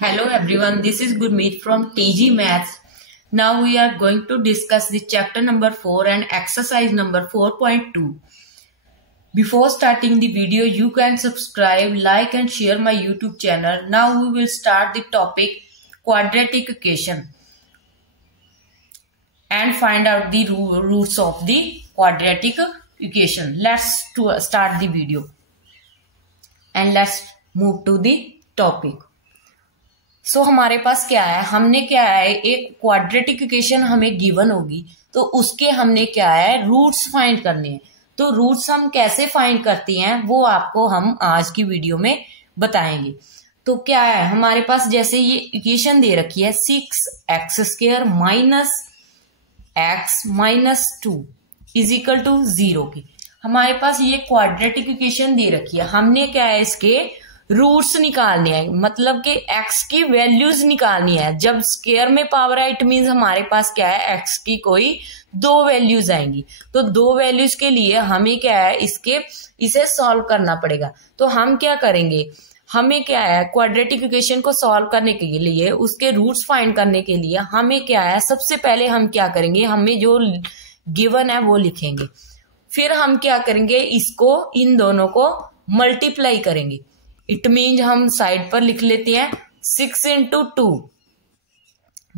Hello everyone, this is Gurmeet from TG Maths. Now we are going to discuss the chapter number 4 and exercise number 4.2. Before starting the video, you can subscribe, like and share my YouTube channel. Now we will start the topic quadratic equation and find out the roots of the quadratic equation. Let's start the video and let's move to the topic. सो हमारे पास क्या है, हमने क्या है, एक quadratic equation हमें given होगी तो उसके हमने क्या है रूट्स फाइंड करने हैं। तो रूट्स हम कैसे फाइंड करते हैं वो आपको हम आज की वीडियो में बताएंगे। तो क्या है हमारे पास, जैसे ये इक्वेशन दे रखी है 6x² minus x minus 2 is equal to 0 की। हमारे पास ये क्वाड्रेटिक इक्वेशन दे रखी है, हमने क्या है इसके रूट्स निकालने हैं, मतलब कि x की वैल्यूज निकालनी है। जब स्क्वायर में पावर है इट मीन्स हमारे पास क्या है x की कोई दो वैल्यूज आएंगी। तो दो वैल्यूज के लिए हमें क्या है इसे सॉल्व करना पड़ेगा। तो हम क्या करेंगे, हमें क्या है क्वाड्रेटिक इक्वेशन को सॉल्व करने के लिए, उसके रूट्स फाइंड करने के लिए हमें क्या है, सबसे पहले हम क्या करेंगे, हमें जो गिवन है वो लिखेंगे। फिर हम क्या करेंगे, इसको इन दोनों को मल्टीप्लाई करेंगे। इट मीन हम साइड पर लिख लेते हैं 6 इंटू 2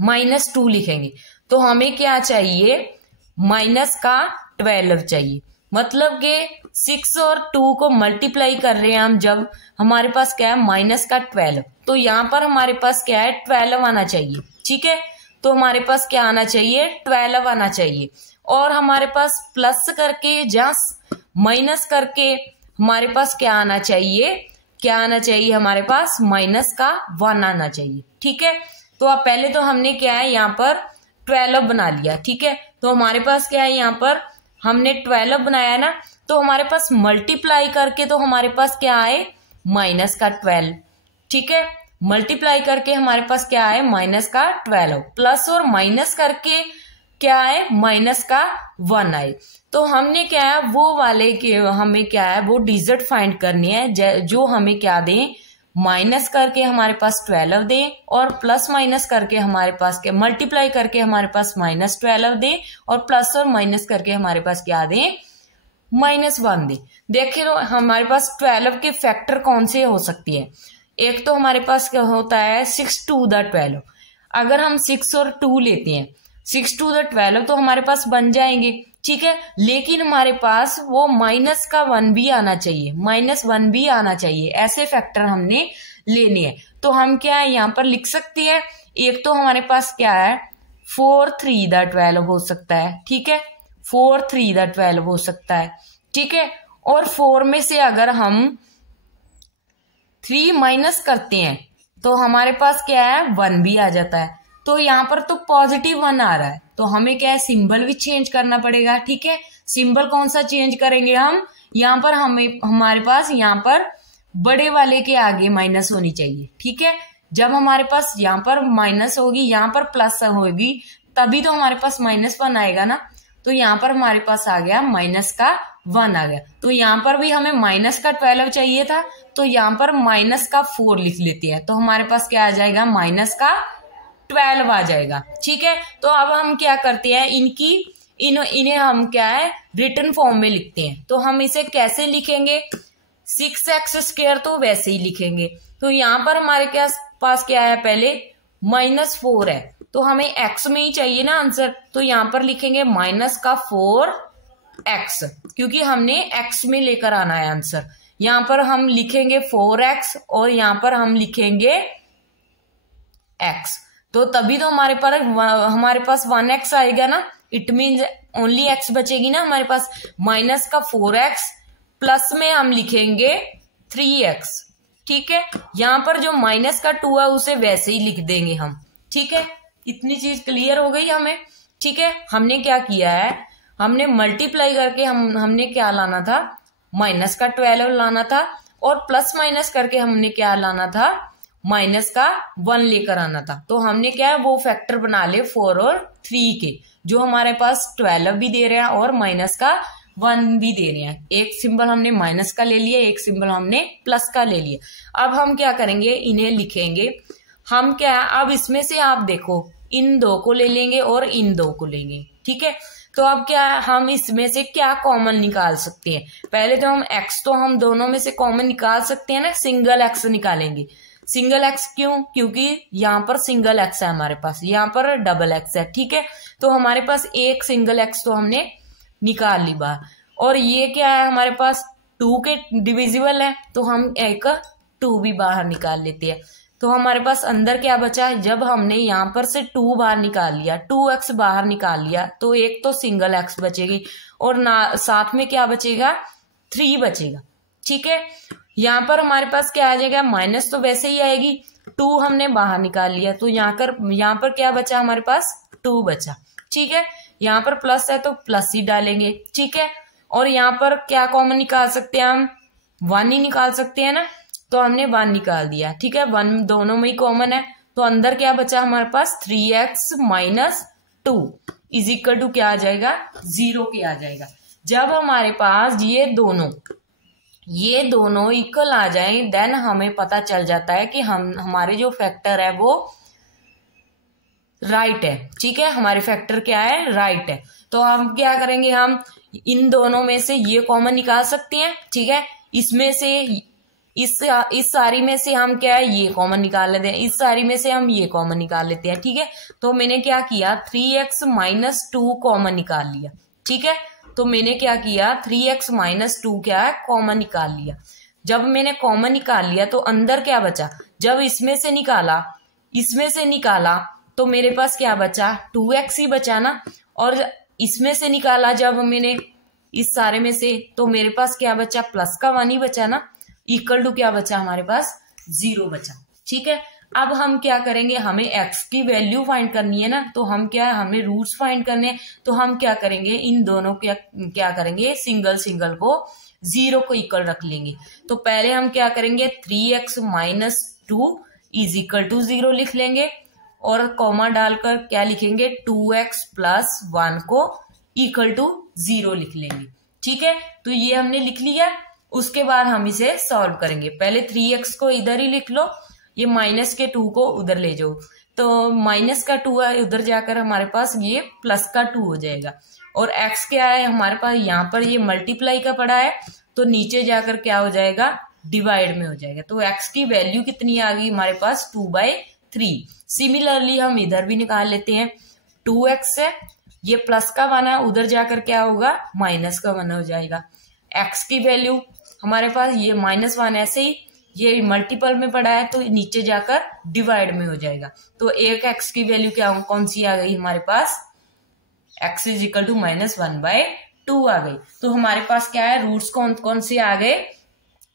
माइनस 2 लिखेंगे। तो हमें क्या चाहिए, माइनस का 12 चाहिए। मतलब कि 6 और 2 को मल्टीप्लाई कर रहे हैं हम, जब हमारे पास क्या है माइनस का 12। तो यहाँ पर हमारे पास क्या है 12 आना चाहिए। ठीक है, तो हमारे पास क्या आना चाहिए, 12 आना चाहिए। और हमारे पास प्लस करके या माइनस करके हमारे पास क्या आना चाहिए, हमारे पास माइनस का 1 आना चाहिए। ठीक है, तो अब पहले तो हमने क्या है यहाँ पर 12 बना लिया। ठीक है, तो हमारे पास क्या है, यहाँ पर हमने 12 बनाया ना, तो हमारे पास मल्टीप्लाई करके तो हमारे पास क्या आए माइनस का 12। ठीक है, मल्टीप्लाई करके हमारे पास क्या है माइनस का 12, प्लस और माइनस करके क्या है माइनस का 1 आए। तो हमने क्या है वो वाले के हमें क्या है वो डिजिट फाइंड करनी है जो हमें क्या दें, माइनस करके हमारे पास 12 दें और प्लस माइनस करके हमारे पास क्या मल्टीप्लाई करके हमारे पास माइनस 12 दें और प्लस और माइनस करके हमारे पास क्या दें माइनस 1 दें। देखिए तो हमारे पास 12 के फैक्टर कौन से हो सकती है। एक तो हमारे पास क्या होता है 6 टू द 12। अगर हम 6 और 2 लेते हैं 6 टू द 12 तो हमारे पास बन जाएंगे। ठीक है, लेकिन हमारे पास वो माइनस का 1 भी आना चाहिए, माइनस 1 भी आना चाहिए। ऐसे फैक्टर हमने लेने हैं। तो हम क्या है यहाँ पर लिख सकते हैं, एक तो हमारे पास क्या है 4 3 द 12 हो सकता है। ठीक है, 4 3 द 12 हो सकता है। ठीक है, और 4 में से अगर हम 3 माइनस करते हैं तो हमारे पास क्या है 1 भी आ जाता है। तो यहाँ पर तो पॉजिटिव 1 आ रहा है, तो हमें क्या है सिंबल भी चेंज करना पड़ेगा। ठीक है, सिंबल कौन सा चेंज करेंगे हम, यहाँ पर हमारे पास यहाँ पर बड़े वाले के आगे माइनस होनी चाहिए। ठीक है, जब हमारे पास यहाँ पर माइनस होगी यहाँ पर प्लस होगी तभी तो हमारे पास माइनस 1 आएगा ना। तो यहाँ पर हमारे पास आ गया माइनस का 1 आ गया। तो यहाँ पर भी हमें माइनस का 12 चाहिए था, तो यहाँ पर माइनस का 4 लिख लेते हैं। तो हमारे पास क्या आ जाएगा माइनस का 12 आ जाएगा। ठीक है, तो अब हम क्या करते हैं इन्हें हम क्या है रिटन फॉर्म में लिखते हैं। तो हम इसे कैसे लिखेंगे, 6x² तो वैसे ही लिखेंगे। तो यहाँ पर हमारे पास क्या है, पहले -4 है तो हमें x में ही चाहिए ना आंसर। तो यहाँ पर लिखेंगे माइनस का 4x, क्योंकि हमने x में लेकर आना है आंसर। यहाँ पर हम लिखेंगे 4x और यहाँ पर हम लिखेंगे x। तो तभी तो हमारे पास 1x आएगा ना। इट मीन्स ओनली x बचेगी ना हमारे पास। माइनस का 4x प्लस में हम लिखेंगे 3x। ठीक है, यहाँ पर जो माइनस का 2 है उसे वैसे ही लिख देंगे हम। ठीक है, इतनी चीज क्लियर हो गई हमें। ठीक है, हमने क्या किया है, हमने मल्टीप्लाई करके हमने क्या लाना था माइनस का 12 लाना था और प्लस माइनस करके हमने क्या लाना था माइनस का 1 लेकर आना था। तो हमने क्या है वो फैक्टर बना ले 4 और 3 के, जो हमारे पास 12 भी दे रहे हैं और माइनस का 1 भी दे रहे हैं। एक सिंबल हमने माइनस का ले लिया, एक सिंबल हमने प्लस का ले लिया। अब हम क्या करेंगे, इन्हें लिखेंगे। हम क्या है, अब इसमें से आप देखो इन दो को ले लेंगे और इन दो को लेंगे, ठीक है। तो अब क्या है, हम इसमें से क्या कॉमन निकाल सकते हैं। पहले तो हम x तो हम दोनों में से कॉमन निकाल सकते हैं ना, सिंगल x निकालेंगे। सिंगल x क्यों, क्योंकि यहाँ पर सिंगल x है हमारे पास, यहाँ पर डबल x है, ठीक है। तो हमारे पास एक सिंगल x तो हमने निकाल ली बाहर, और ये क्या है हमारे पास 2 के डिविजिबल है, तो हम एक 2 भी बाहर निकाल लेते हैं। तो हमारे पास अंदर क्या बचा है, जब हमने यहाँ पर से 2 बाहर निकाल लिया, 2x बाहर निकाल लिया, तो एक तो सिंगल x बचेगी और ना साथ में क्या बचेगा, 3 बचेगा, ठीक है। यहाँ पर हमारे पास क्या आ जाएगा, माइनस तो वैसे ही आएगी, 2 हमने बाहर निकाल लिया, तो यहाँ पर क्या बचा हमारे पास, 2 बचा, ठीक है। यहाँ पर प्लस है तो प्लस ही डालेंगे, ठीक है। और यहाँ पर क्या कॉमन निकाल सकते हैं हम, 1 ही निकाल सकते हैं ना, तो हमने 1 निकाल दिया, ठीक है। 1 दोनों में ही कॉमन है, तो अंदर क्या बचा हमारे पास, 3x minus 2 is equal to क्या आ जाएगा, 0 के आ जाएगा। जब हमारे पास ये दोनों इक्वल आ जाएं, देन हमें पता चल जाता है कि हमारे जो फैक्टर है वो राइट है, ठीक है। हमारे फैक्टर क्या है, राइट है। तो हम क्या करेंगे, हम इन दोनों में से ये कॉमन निकाल सकते हैं, ठीक है। इसमें से इस सारी में से हम क्या है, ये कॉमन निकाल लेते हैं, इस सारी में से हम ये कॉमन निकाल लेते हैं, ठीक है। तो मैंने क्या किया, 3x माइनस 2 कॉमन निकाल लिया, ठीक है। तो मैंने क्या किया, 3x माइनस 2 क्या है, कॉमन निकाल लिया। जब मैंने कॉमन निकाल लिया तो अंदर क्या बचा, जब इसमें से निकाला तो मेरे पास क्या बचा, 2x ही बचा ना। और इसमें से निकाला जब मैंने इस सारे में से, तो मेरे पास क्या बचा, प्लस का 1 ही बचा ना, इक्वल टू क्या बचा हमारे पास, 0 बचा, ठीक है। अब हम क्या करेंगे, हमें x की वैल्यू फाइंड करनी है ना, तो हम क्या, हमें रूट्स फाइंड करने हैं। तो हम क्या करेंगे, इन दोनों क्या करेंगे, सिंगल को 0 को इक्वल रख लेंगे। तो पहले हम क्या करेंगे, 3x minus 2 is equal to 0 लिख लेंगे, और कॉमा डालकर क्या लिखेंगे, 2x प्लस 1 को इक्वल टू 0 लिख लेंगे, ठीक है। तो ये हमने लिख लिया। उसके बाद हम इसे सॉल्व करेंगे। पहले 3x को इधर ही लिख लो, ये माइनस के 2 को उधर ले जाओ, तो माइनस का 2 है, उधर जाकर हमारे पास ये प्लस का 2 हो जाएगा। और x क्या है हमारे पास, यहाँ पर ये मल्टीप्लाई का पड़ा है, तो नीचे जाकर क्या हो जाएगा, डिवाइड में हो जाएगा। तो x की वैल्यू कितनी आ गई हमारे पास, 2/3। सिमिलरली हम इधर भी निकाल लेते हैं, 2x है, ये प्लस का 1 है, उधर जाकर क्या होगा, माइनस का 1 हो जाएगा। x की वैल्यू हमारे पास ये -1 ऐसे ही, ये मल्टीपल में पड़ा है, तो नीचे जाकर डिवाइड में हो जाएगा। तो एक x की वैल्यू क्या, कौन सी आ गई हमारे पास, x इज इक्वल टू -1/2 आ गई। तो हमारे पास क्या है, रूट्स कौन कौन से आ गए,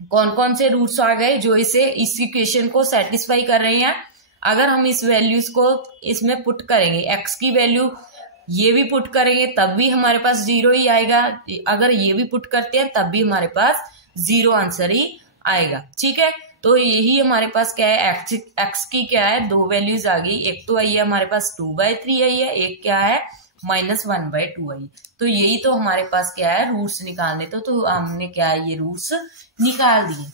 कौन से रूट्स आ गए जो इस इक्वेशन को सेटिस्फाई कर रहे हैं। अगर हम इस वैल्यूज को इसमें पुट करेंगे, x की वैल्यू ये भी पुट करेंगे तब भी हमारे पास 0 ही आएगा, अगर ये भी पुट करते हैं तब भी हमारे पास 0 आंसर ही आएगा, ठीक है। तो यही हमारे पास क्या है, x की क्या है, 2 वैल्यूज आ गई, एक तो आई है हमारे पास 2/3 आई है, एक क्या है -1/2 आई। तो यही तो हमारे पास क्या है, रूट्स निकालने। तो हमने क्या है, ये रूट्स निकाल दिए,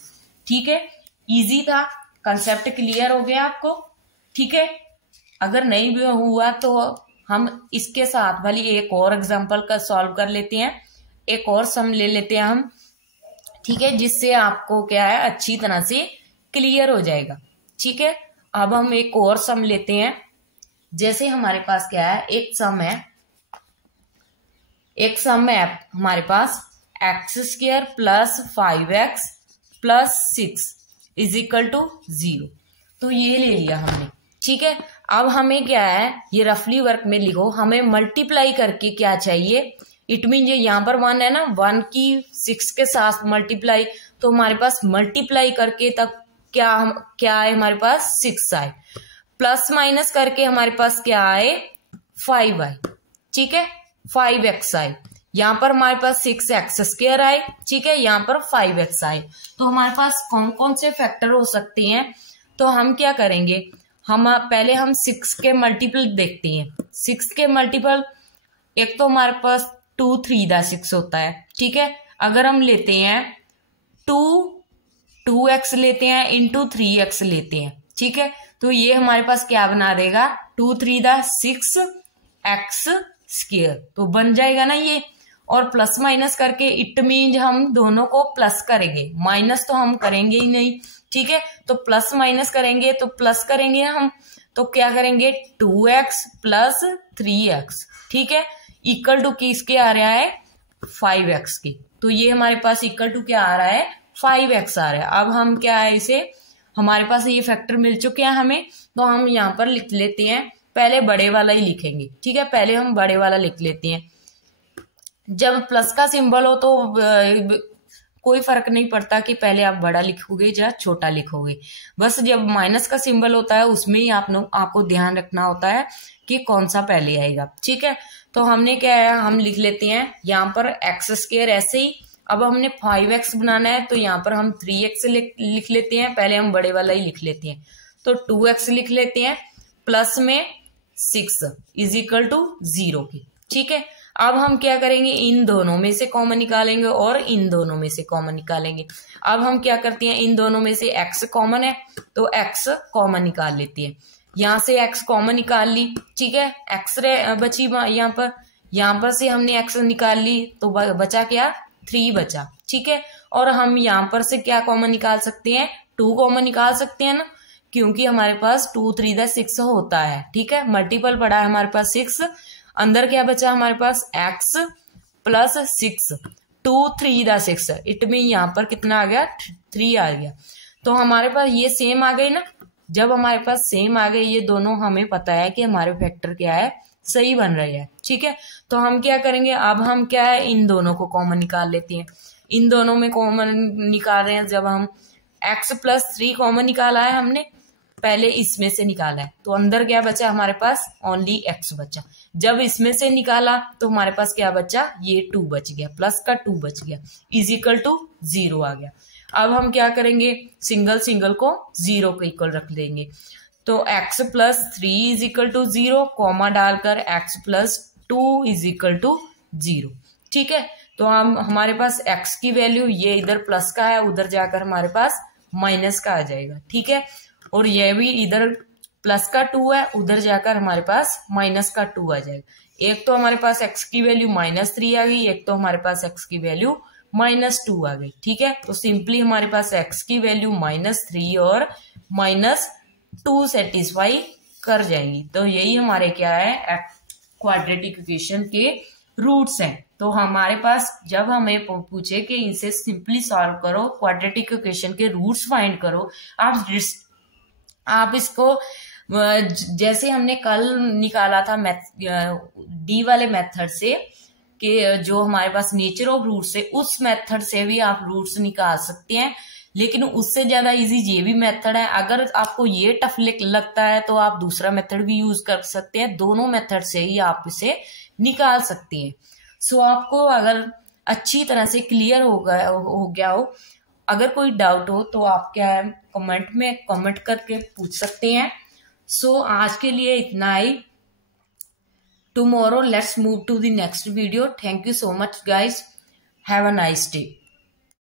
ठीक है। इजी था, कंसेप्ट क्लियर हो गया आपको, ठीक है। अगर नहीं भी हुआ तो हम इसके साथ वाली एक और एग्जांपल का सॉल्व कर लेते हैं, एक और सम ले लेते हैं हम, ठीक है, जिससे आपको क्या है अच्छी तरह से क्लियर हो जाएगा, ठीक है। अब हम एक और सम लेते हैं। जैसे हमारे पास क्या है, एक सम है हमारे पास x² plus 5x plus 6 is equal to 0। तो ये ले लिया हमने, ठीक है। अब हमें क्या है, ये रफली वर्क में लिखो, हमें मल्टीप्लाई करके क्या चाहिए, इट मीन ये यहाँ पर 1 है ना, 1 की 6 के साथ मल्टीप्लाई, तो हमारे पास मल्टीप्लाई करके तब क्या आए हमारे पास, 6 आए, प्लस माइनस करके हमारे पास क्या आए, 5 आए, ठीक है, 5x आए। यहाँ पर हमारे पास 6x² आए, ठीक है, यहाँ पर 5x आए। तो हमारे पास कौन कौन से फैक्टर हो सकते हैं, तो हम क्या करेंगे, पहले हम 6 के मल्टीपल देखते हैं। 6 के मल्टीपल, एक तो हमारे पास 2 3 6 होता है, ठीक है। अगर हम लेते हैं 2x लेते हैं इंटू 3x लेते हैं, ठीक है, तो ये हमारे पास क्या बना देगा, 2 3 6 एक्स स्क्वायर, तो बन जाएगा ना ये। और प्लस माइनस करके इट मीन हम दोनों को प्लस करेंगे, माइनस तो हम करेंगे ही नहीं, ठीक है। तो प्लस माइनस करेंगे तो प्लस करेंगे हम, तो क्या करेंगे 2x प्लस 3x, ठीक है, इक्वल टू किसके आ रहा है 5x की। तो ये हमारे पास इक्वल टू क्या आ रहा है 5x आ रहा है। अब हम क्या है इसे, हमारे पास ये फैक्टर मिल चुके हैं हमें, तो हम यहाँ पर लिख लेते हैं, पहले बड़े वाला ही लिखेंगे, ठीक है, पहले हम बड़े वाला लिख लेते हैं। जब प्लस का सिंबल हो तो कोई फर्क नहीं पड़ता कि पहले आप बड़ा लिखोगे या छोटा लिखोगे, बस जब माइनस का सिंबल होता है उसमें ही आपको ध्यान रखना होता है कि कौन सा पहले आएगा, ठीक है। तो हमने क्या है, हम लिख लेते हैं यहाँ पर एक्स स्क्वायर ऐसे ही। अब हमने 5x बनाना है तो यहाँ पर हम 3x लिख लेते हैं, पहले हम बड़े वाला ही लिख लेते हैं, तो 2x लिख लेते हैं प्लस में 6 इज इक्वल टू 0 की, ठीक है। अब हम क्या करेंगे, इन दोनों में से कॉमन निकालेंगे और इन दोनों में से कॉमन निकालेंगे। अब हम क्या करते हैं, इन दोनों में से x कॉमन है तो x कॉमन निकाल लेते हैं, यहाँ से x कॉमन निकाल ली, ठीक है, x बची यहाँ पर से हमने x निकाल ली तो बचा क्या 3 बचा, ठीक है। और हम यहाँ पर से क्या कॉमन निकाल सकते हैं, 2 कॉमन निकाल सकते हैं ना, क्योंकि हमारे पास 2 3 6 होता है, ठीक है, मल्टीपल पड़ा है हमारे पास 6, अंदर क्या बचा हमारे पास x प्लस 6, 2 3 6, इट मीन यहाँ पर कितना आ गया 3 आ गया। तो हमारे पास ये सेम आ गई ना, जब हमारे पास सेम आ गई ये दोनों, हमें पता है कि हमारे फैक्टर क्या है, सही बन रहे हैं, ठीक है। तो हम क्या करेंगे, अब हम क्या है इन दोनों को कॉमन निकाल लेते हैं। इन दोनों में कॉमन निकाल रहे हैं, जब हम x प्लस 3 कॉमन निकाला है हमने, पहले इसमें से निकाला है तो अंदर क्या बचा हमारे पास, ओनली x बचा। जब इसमें से निकाला तो हमारे पास क्या बचा, ये 2 बच गया, प्लस का 2 बच गया, इज इक्वल टू 0 आ गया। अब हम क्या करेंगे, सिंगल सिंगल को 0 के इक्वल रख देंगे, तो x plus 3 is equal to 0, comma डालकर x plus 2 is equal to 0, ठीक है। तो हम हमारे पास x की वैल्यू, ये इधर प्लस का है उधर जाकर हमारे पास माइनस का आ जाएगा, ठीक है। और ये भी इधर प्लस का 2 है, उधर जाकर हमारे पास माइनस का 2 आ जाएगा। एक तो हमारे पास x की वैल्यू -3 आ गई, एक तो हमारे पास x की वैल्यू -2 आ गई, ठीक है। तो सिंपली हमारे पास x की वैल्यू -3 और -2 सेटिस्फाई कर जाएंगी। तो यही हमारे क्या है, क्वाड्रेटिक इक्वेशन के रूट्स हैं। तो हमारे पास जब हमें पूछे कि इनसे सिंपली सॉल्व करो, क्वाड्रेटिक इक्वेशन के रूट्स फाइंड करो, आप इसको जैसे हमने कल निकाला था डी वाले मेथड से, कि जो हमारे पास नेचर ऑफ रूट्स है, उस मेथड से भी आप रूट्स निकाल सकते हैं, लेकिन उससे ज्यादा इजी ये भी मेथड है। अगर आपको ये टफ लगता है तो आप दूसरा मेथड भी यूज कर सकते हैं, दोनों मेथड से ही आप इसे निकाल सकते हैं। सो आपको अगर अच्छी तरह से क्लियर हो गया हो, अगर कोई डाउट हो तो आप क्या है कमेंट में कमेंट करके पूछ सकते हैं। सो आज के लिए इतना ही। Tomorrow let's move to the next video. Thank you so much guys. Have a nice day.